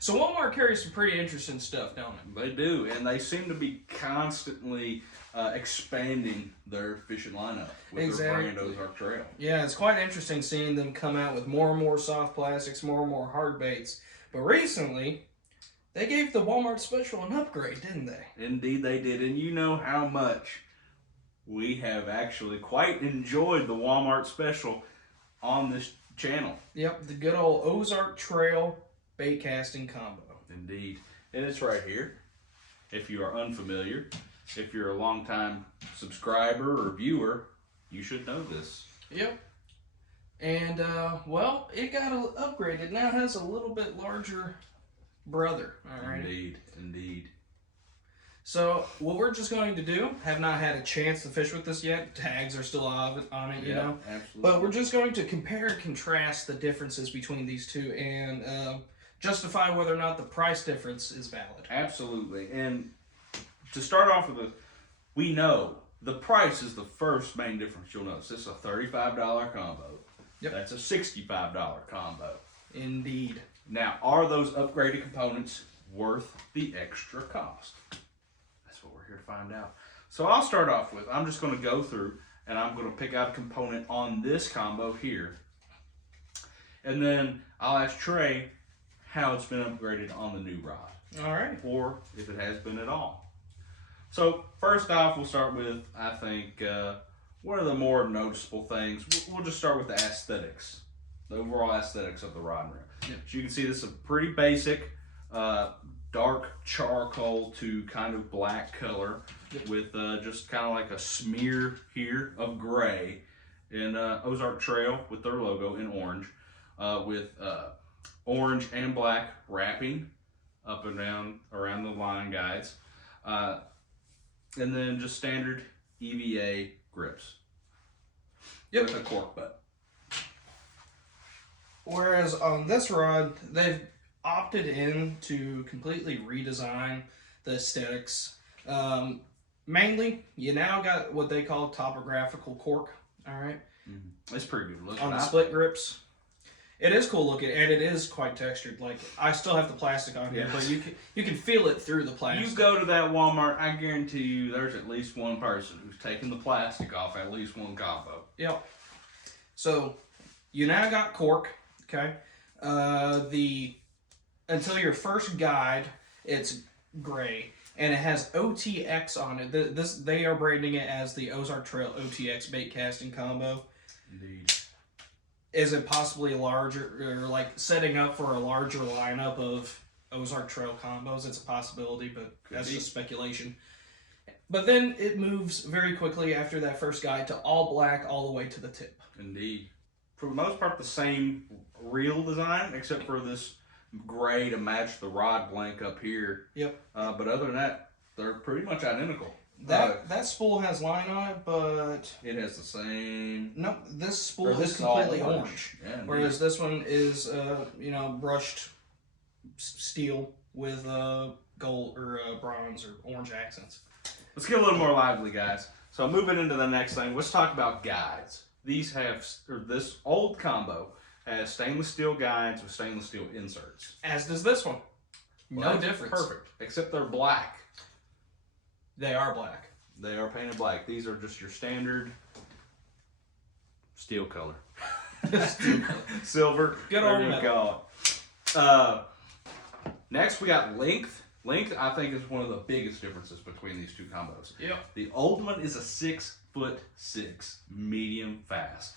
So Walmart carries some pretty interesting stuff, don't it? They do, and they seem to be constantly expanding their fishing lineup with their brand Ozark Trail. Yeah, it's quite interesting seeing them come out with more and more soft plastics, more and more hard baits. But recently, they gave the Walmart special an upgrade, didn't they? Indeed they did, and you know how much we have actually quite enjoyed the Walmart special on this channel. Yep, the good old Ozark Trail bait casting combo. Indeed. And it's right here. If you are unfamiliar, if you're a longtime subscriber or viewer, you should know this. Yep. And, well, it got upgraded. It now has a little bit larger brother. All right. Indeed. Indeed. So, what we're just going to do, have not had a chance to fish with this yet. Tags are still on it, you know. Absolutely. But we're just going to compare and contrast the differences between these two and justify whether or not the price difference is valid. Absolutely. And to start off with, we know the price is the first main difference you'll notice. This is a $35 combo. Yep. That's a $65 combo. Indeed. Now, are those upgraded components worth the extra cost? That's what we're here to find out. So I'll start off with, I'm just going to go through and I'm going to pick out a component on this combo here. And then I'll ask Trae how it's been upgraded on the new rod. All right. Or if it has been at all. So first off, we'll start with, I think, one of the more noticeable things. We'll just start with the aesthetics, the overall aesthetics of the rod and reel. Yep. So you can see this is a pretty basic, dark charcoal to kind of black color. Yep. With just kind of like a smear here of gray, and Ozark Trail with their logo in orange, with orange and black wrapping up and down around the line guides. And then just standard EVA grips. Yep. With a cork butt. Whereas on this rod, they've opted in to completely redesign the aesthetics. Mainly, you now got what they call topographical cork. All right. Mm-hmm. It's pretty good looking. On the split grips. It is cool looking, and it is quite textured. Like, I still have the plastic on here, but you can feel it through the plastic. You go to that Walmart, I guarantee you there's at least one person who's taken the plastic off at least one combo. Yep. So, you now got cork, okay? Until your first guide, it's gray, and it has OTX on it. They are branding it as the Ozark Trail OTX bait casting combo. Indeed. Is it possibly larger, or like setting up for a larger lineup of Ozark Trail combos? It's a possibility, but that's just speculation. But then it moves very quickly after that first guide to all black all the way to the tip. Indeed. For the most part, the same reel design, except for this gray to match the rod blank up here. Yep. But other than that, they're pretty much identical. That spool has line on it, but it has the same. No, this spool is completely orange. Yeah, whereas this one is, brushed steel with gold or bronze or orange accents. Let's get a little more lively, guys. So moving into the next thing, let's talk about guides. These have, or this old combo has stainless steel guides with stainless steel inserts. As does this one. Well, no difference. Perfect. Except they're black. They are black. They are painted black. These are just your standard steel color. Steel color. Silver. Good old metal. Next, we got length. Length, I think, is one of the biggest differences between these two combos. Yep. The old one is a 6'6" medium fast,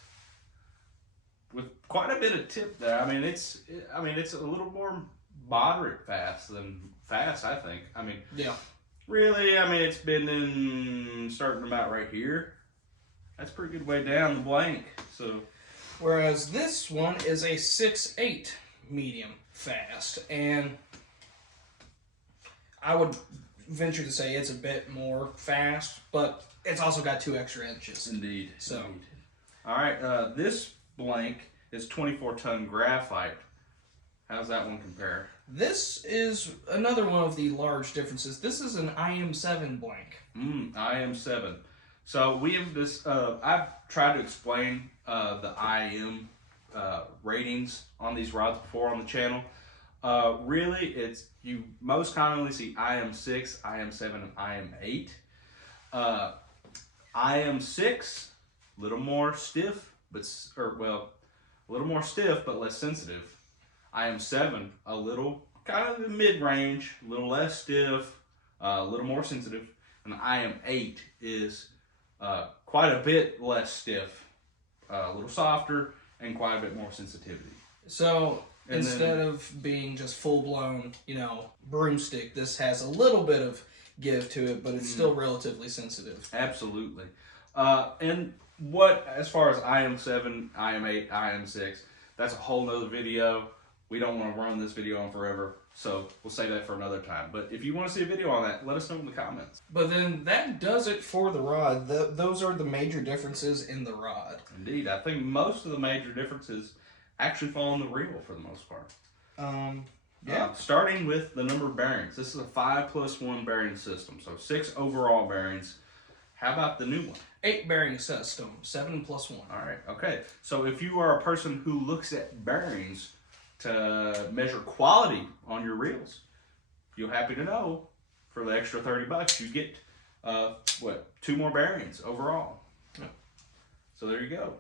with quite a bit of tip there. I mean, it's a little more moderate fast than fast, I think. I mean, yeah. Really, I mean, it's been starting about right here. That's a pretty good way down the blank. So, whereas this one is a 6'8" medium fast, and I would venture to say it's a bit more fast, but it's also got 2 extra inches. Indeed. So, indeed. All right, this blank is 24-ton graphite. How's that one compare? This is another one of the large differences. This is an IM7 blank. IM7. So we have this, I've tried to explain the IM ratings on these rods before on the channel. Really, it's you most commonly see IM6, IM7, and IM8. IM6, a little more stiff, a little more stiff but less sensitive. IM7, a little kind of the mid-range, a little less stiff, a little more sensitive, and IM8 is quite a bit less stiff, a little softer, and quite a bit more sensitivity. So instead of being just full-blown, broomstick, this has a little bit of give to it, but it's still relatively sensitive. Absolutely. And as far as IM7, IM8, IM6, that's a whole nother video. We don't want to run this video on forever, so we'll save that for another time. But if you want to see a video on that, let us know in the comments. But then that does it for the rod. Those are the major differences in the rod. Indeed. I think most of the major differences actually fall on the reel for the most part. Yeah. Starting with the number of bearings. This is a 5+1 bearing system, so 6 overall bearings. How about the new one? 8 bearing system, 7+1. All right, okay. So if you are a person who looks at bearings to measure quality on your reels, you'll happy to know for the extra $30 you get 2 more bearings overall. Yeah. So there you go.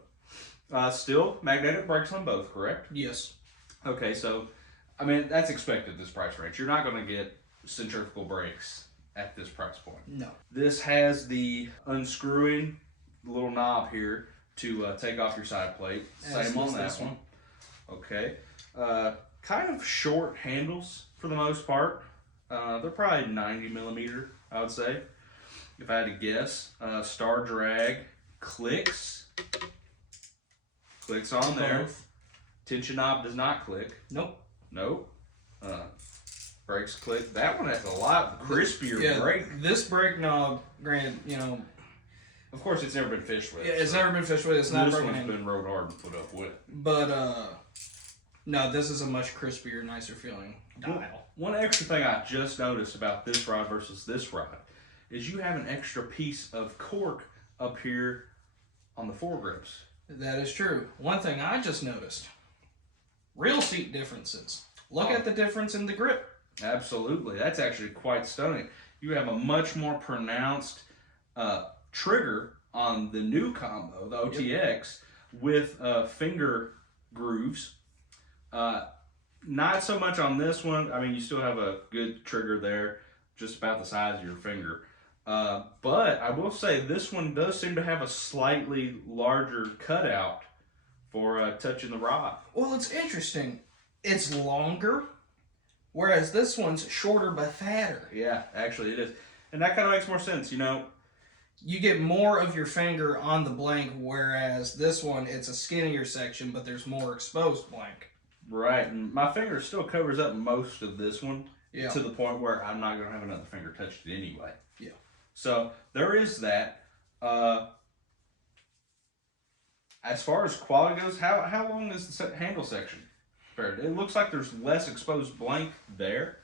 Still magnetic brakes on both, correct? Yes. Okay, so I mean that's expected this price range. You're not going to get centrifugal brakes at this price point. No. This has the unscrewing little knob here to take off your side plate. Same on that one. Okay. Kind of short handles for the most part. They're probably 90 millimeter, I would say, if I had to guess. Star drag, clicks on there. Both. Tension knob does not click. Nope. Brakes click. That one has a lot crispier brake. This brake knob, granted, Of course, it's never been fished with. Yeah, it's never been fished with. It's not broken in. This one's been rode hard and put up with. But, no, this is a much crispier, nicer feeling dial. One extra thing I just noticed about this rod versus this rod is you have an extra piece of cork up here on the foregrips. That is true. One thing I just noticed, reel seat differences. Look at the difference in the grip. Absolutely. That's actually quite stunning. You have a much more pronounced trigger on the new combo, the OTX, with finger grooves. Not so much on this one. I mean, you still have a good trigger there, just about the size of your finger. But I will say this one does seem to have a slightly larger cutout for touching the rod. Well, it's interesting. It's longer, whereas this one's shorter but fatter. Yeah, actually it is. And that kind of makes more sense, You get more of your finger on the blank, whereas this one, it's a skinnier section, but there's more exposed blank. Right, and my finger still covers up most of this one to the point where I'm not going to have another finger touch it anyway. Yeah. So there is that. As far as quality goes, how long is the handle section? It looks like there's less exposed blank there,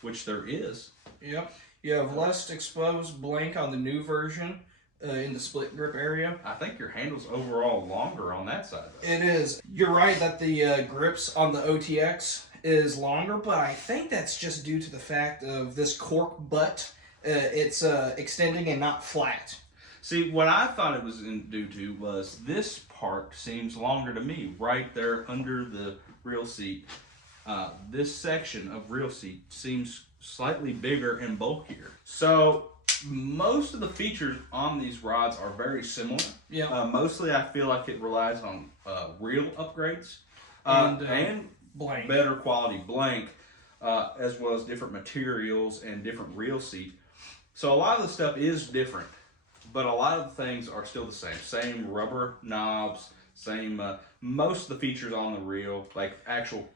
which there is. Yep. You have less exposed blank on the new version in the split grip area. I think your handle's overall longer on that side, though. It is. You're right that the grips on the OTX is longer, but I think that's just due to the fact of this cork butt. It's extending and not flat. See, what I thought it was due to was this part seems longer to me, right there under the reel seat. This section of reel seat seems slightly bigger and bulkier. So most of the features on these rods are very similar. Yeah. Mostly I feel like it relies on reel upgrades and blank. Better quality blank, as well as different materials and different reel seat. So a lot of the stuff is different, but a lot of the things are still the same. Same rubber knobs, same, most of the features on the reel, like actual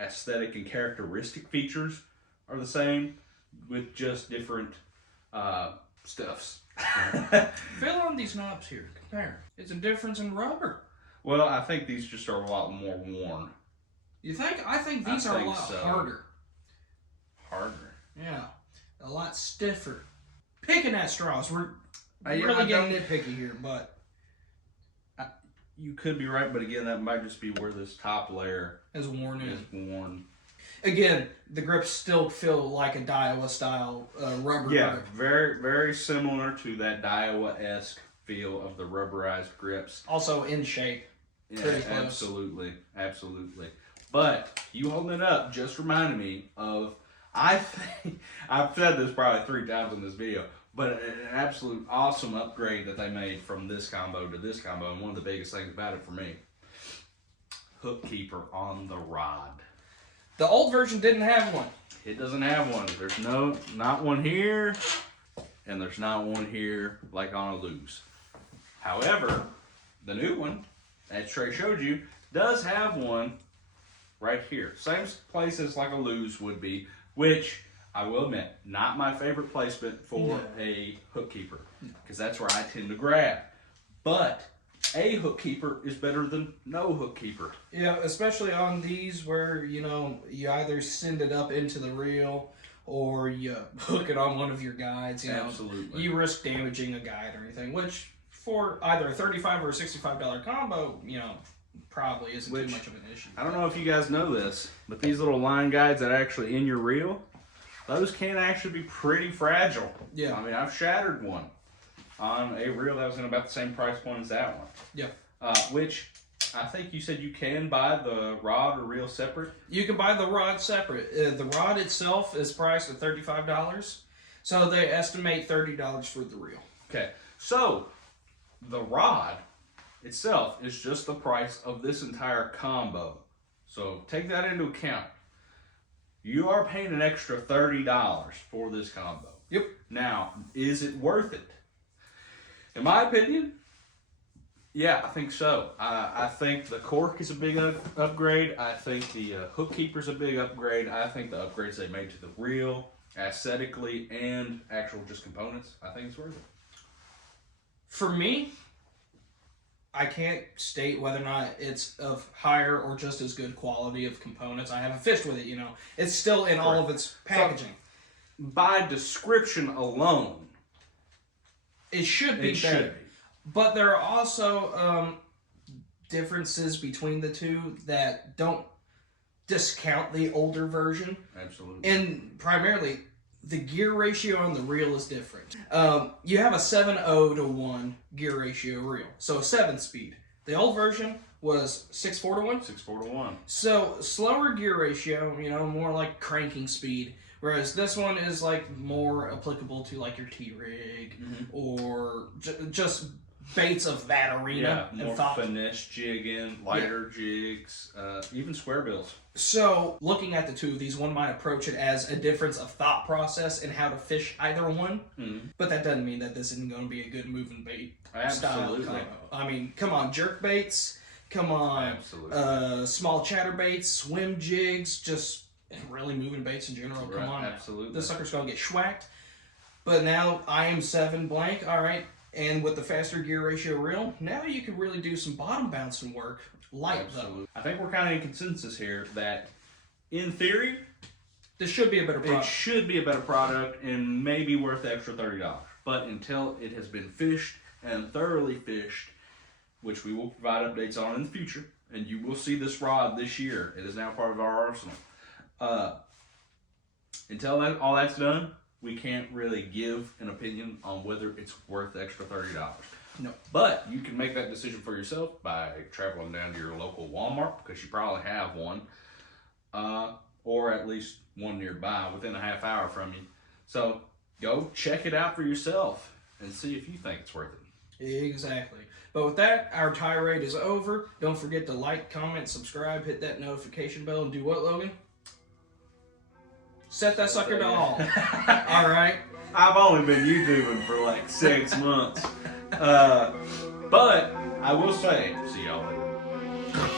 aesthetic and characteristic features are the same, with just different stuffs. Feel on these knobs here. Compare. It's a difference in rubber. Well, I think these just are a lot more worn. You think? I think these are a lot harder. Harder? Yeah. A lot stiffer. Picking at straws. We're really getting nitpicky here, but... You could be right, but again, that might just be where this top layer is worn in. Is worn. Again, the grips still feel like a Daiwa style rubber grip. Very, very similar to that Daiwa-esque feel of the rubberized grips. Also in shape. Yeah, Pretty close. absolutely, absolutely. But you holding it up just reminded me of, I think, I've said this probably 3 times in this video, but an absolute awesome upgrade that they made from this combo to this combo, and one of the biggest things about it for me, hook keeper on the rod. The old version didn't have one. It doesn't have one. There's not one here, and there's not one here like on a loose. However, the new one, as Trae showed you, does have one right here. Same place as like a loose would be, which I will admit, not my favorite placement for a hook keeper, because that's where I tend to grab. But a hook keeper is better than no hook keeper. Yeah, especially on these where, you know, you either send it up into the reel or you hook it on one of your guides. You know, absolutely. You risk damaging a guide or anything, which for either a $35 or a $65 combo, you know, probably isn't too much of an issue. I don't know if you guys know this, but these little line guides that are actually in your reel, those can actually be pretty fragile. Yeah. I mean, I've shattered one on a reel that was in about the same price point as that one. Yeah. Which I think you said you can buy the rod or reel separate. You can buy the rod separate. The rod itself is priced at $35, so they estimate $30 for the reel. Okay, so the rod itself is just the price of this entire combo. So take that into account. You are paying an extra $30 for this combo. Yep. Now, is it worth it? In my opinion, yeah, I think so. I think the cork is a big upgrade. I think the hook keeper is a big upgrade. I think the upgrades they made to the reel, aesthetically, and actual just components, I think it's worth it. For me, I can't state whether or not it's of higher or just as good quality of components. I haven't fished with it, you know. It's still in all of its packaging. So, by description alone, it should be better. But there are also differences between the two that don't discount the older version. Absolutely. And primarily, the gear ratio on the reel is different. You have a 7:0-1 gear ratio reel, so a 7-speed. The old version was 6:4-1. 6:4-1. So slower gear ratio, you know, more like cranking speed. Whereas this one is like more applicable to like your T-rig or just baits of that arena. Yeah, more finesse jigging, lighter jigs, even square bills. So looking at the two of these, one might approach it as a difference of thought process in how to fish either one. But that doesn't mean that this isn't going to be a good moving bait style combo. I mean, come on, jerk baits, come on, small chatterbaits, swim jigs, just really moving baits in general. Come on, absolutely. This sucker's going to get schwacked. But now I am 7 blank. All right. And with the faster gear ratio reel, now you can really do some bottom bouncing work. Light though. I think we're kind of in consensus here that, in theory, this should be a better product. It should be a better product and maybe worth the extra $30. But until it has been fished and thoroughly fished, which we will provide updates on in the future, and you will see this rod this year. It is now part of our arsenal. Until all that's done, we can't really give an opinion on whether it's worth the extra $30. No. But you can make that decision for yourself by traveling down to your local Walmart, because you probably have one, or at least one nearby within a half hour from you. So go check it out for yourself and see if you think it's worth it. Exactly. But with that, our tirade is over. Don't forget to like, comment, subscribe, hit that notification bell, and do what, Logan? Set that sucker to all. All right. I've only been YouTubing for like 6 months. But I will say, see y'all later.